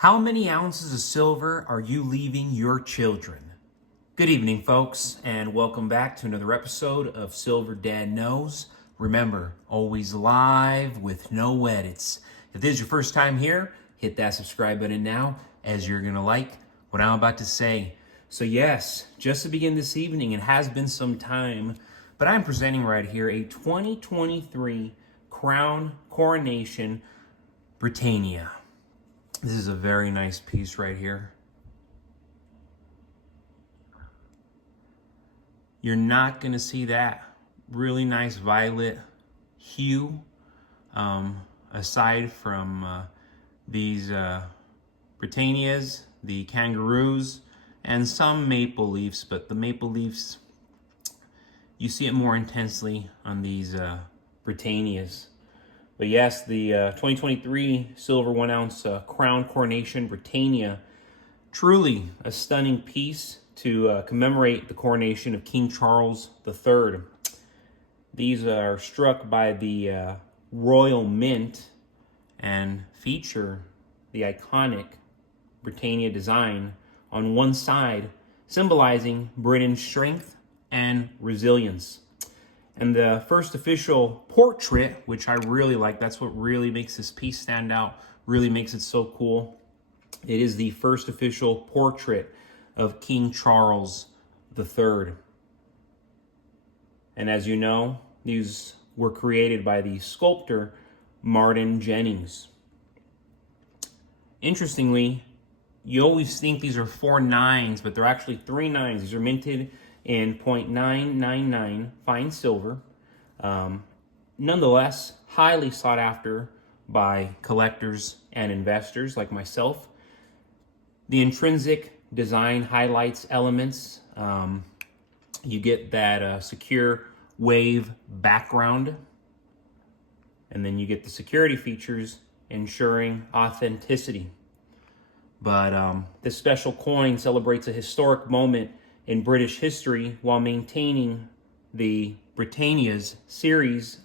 How many ounces of silver are you leaving your children? Good evening, folks, and welcome back to another episode of Silver Dad Knows. Remember, always live with no edits. If this is your first time here, hit that subscribe button now, as you're going to like what I'm about to say. So yes, just to begin this evening, it has been some time, but I'm presenting right here a 2023 Crown Coronation Britannia. This is a very nice piece right here. You're not going to see that really nice violet hue aside from these Britannias, the kangaroos, and some maple leaves, but the maple leaves, you see it more intensely on these Britannias. But yes, the 2023 silver 1 ounce Crown Coronation Britannia, truly a stunning piece to commemorate the coronation of King Charles III. These are struck by the Royal Mint and feature the iconic Britannia design on one side, symbolizing Britain's strength and resilience. And the first official portrait, which I really like, that's what really makes this piece stand out, really makes it so cool. It is the first official portrait of King Charles III. And as you know, these were created by the sculptor Martin Jennings. Interestingly, you always think these are 4 9s, but they're actually 3 9s. These are minted in 0.999 fine silver. Nonetheless, highly sought after by collectors and investors like myself. The intrinsic design highlights elements. You get that secure wave background, and then you get the security features ensuring authenticity. But this special coin celebrates a historic moment in British history while maintaining the Britannia's series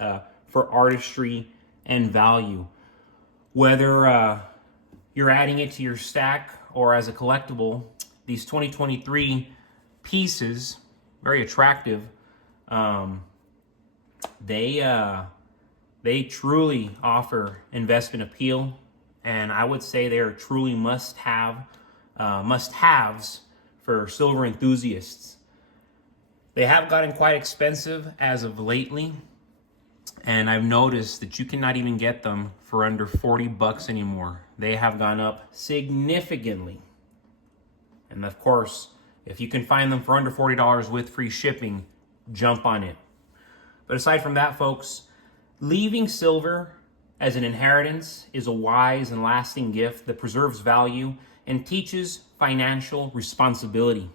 for artistry and value. Whether you're adding it to your stack or as a collectible, these 2023 pieces, very attractive, they truly offer investment appeal, and I would say they are truly must-haves for silver enthusiasts. They have gotten quite expensive as of lately, and I've noticed that you cannot even get them for under 40 bucks anymore. They have gone up significantly. And of course, if you can find them for under $40 with free shipping, jump on it. But aside from that, folks, leaving silver as an inheritance is a wise and lasting gift that preserves value and teaches financial responsibility.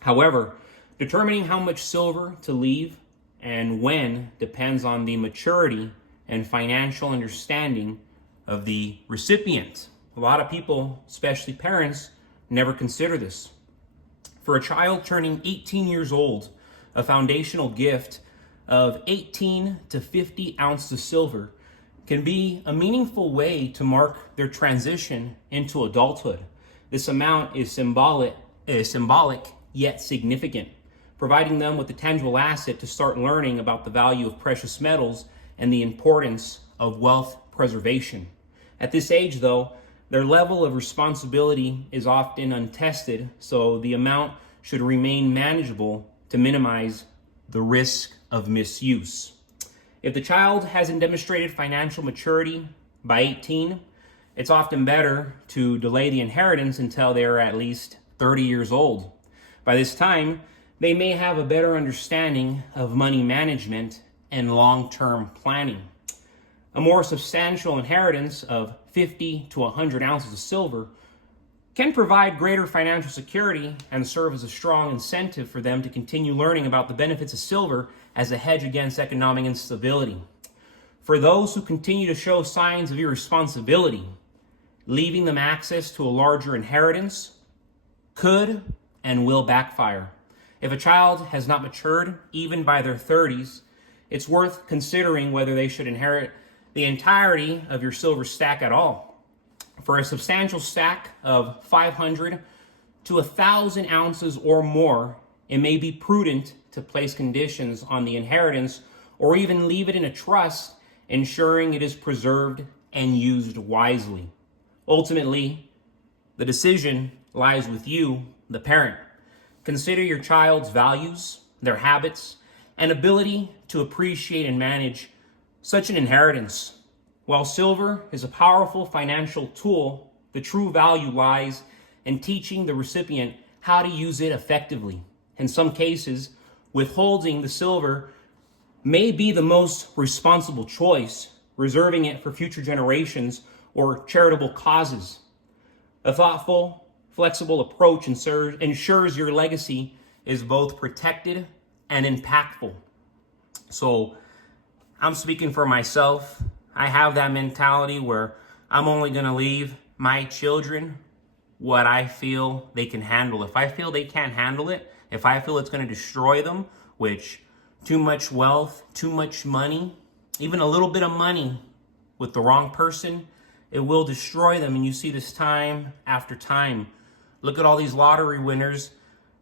However, determining how much silver to leave and when depends on the maturity and financial understanding of the recipient. A lot of people, especially parents, never consider this. For a child turning 18 years old, a foundational gift of 18 to 50 ounces of silver can be a meaningful way to mark their transition into adulthood. This amount is symbolic yet significant, providing them with a tangible asset to start learning about the value of precious metals and the importance of wealth preservation. At this age, though, their level of responsibility is often untested, so the amount should remain manageable to minimize the risk of misuse. If the child hasn't demonstrated financial maturity by 18, it's often better to delay the inheritance until they are at least 30 years old. By this time, they may have a better understanding of money management and long-term planning. A more substantial inheritance of 50 to 100 ounces of silver can provide greater financial security and serve as a strong incentive for them to continue learning about the benefits of silver as a hedge against economic instability. For those who continue to show signs of irresponsibility, leaving them access to a larger inheritance could and will backfire. If a child has not matured, even by their 30s, it's worth considering whether they should inherit the entirety of your silver stack at all. For a substantial stack of 500 to 1,000 ounces or more, it may be prudent to place conditions on the inheritance or even leave it in a trust, ensuring it is preserved and used wisely. Ultimately, the decision lies with you, the parent. Consider your child's values, their habits, and ability to appreciate and manage such an inheritance. While silver is a powerful financial tool, the true value lies in teaching the recipient how to use it effectively. In some cases, withholding the silver may be the most responsible choice, reserving it for future generations or charitable causes. A thoughtful, flexible approach ensures your legacy is both protected and impactful. So I'm speaking for myself. I have that mentality where I'm only going to leave my children what I feel they can handle. If I feel they can't handle it, if I feel it's going to destroy them, which too much wealth, too much money, even a little bit of money with the wrong person, it will destroy them. And you see this time after time. Look at all these lottery winners.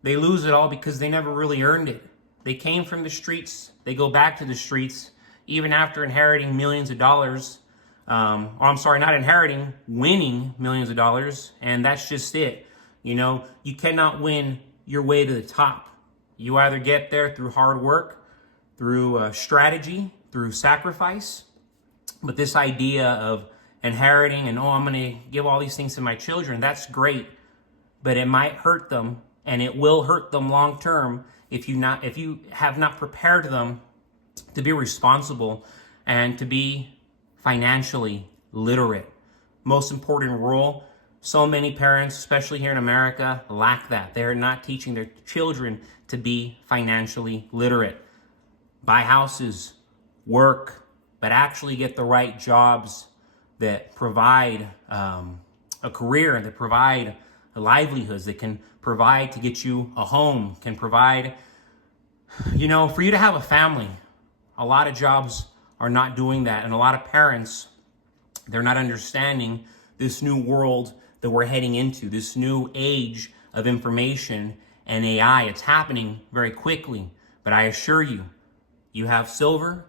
They lose it all because they never really earned it. They came from the streets. They go back to the streets, even after inheriting millions of dollars. Winning millions of dollars. And that's just it. You know, you cannot win your way to the top. You either get there through hard work, through strategy, through sacrifice. But this idea of inheriting and, I'm going to give all these things to my children, that's great. But it might hurt them, and it will hurt them long term if you have not prepared them to be responsible and to be financially literate. Most important role, so many parents, especially here in America, lack that. They're not teaching their children to be financially literate. Buy houses, work, but actually get the right jobs that provide a career, that provide livelihoods, that can provide to get you a home, can provide, for you to have a family. A lot of jobs are not doing that. And a lot of parents, they're not understanding this new world that we're heading into, this new age of information and AI. It's happening very quickly. But I assure you, you have silver,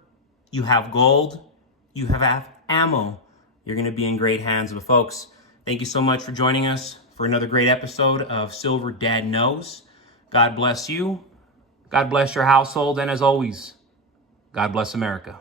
you have gold, you have ammo. You're going to be in great hands. But folks, thank you so much for joining us for another great episode of Silver Dad Knows. God bless you. God bless your household. And as always, God bless America.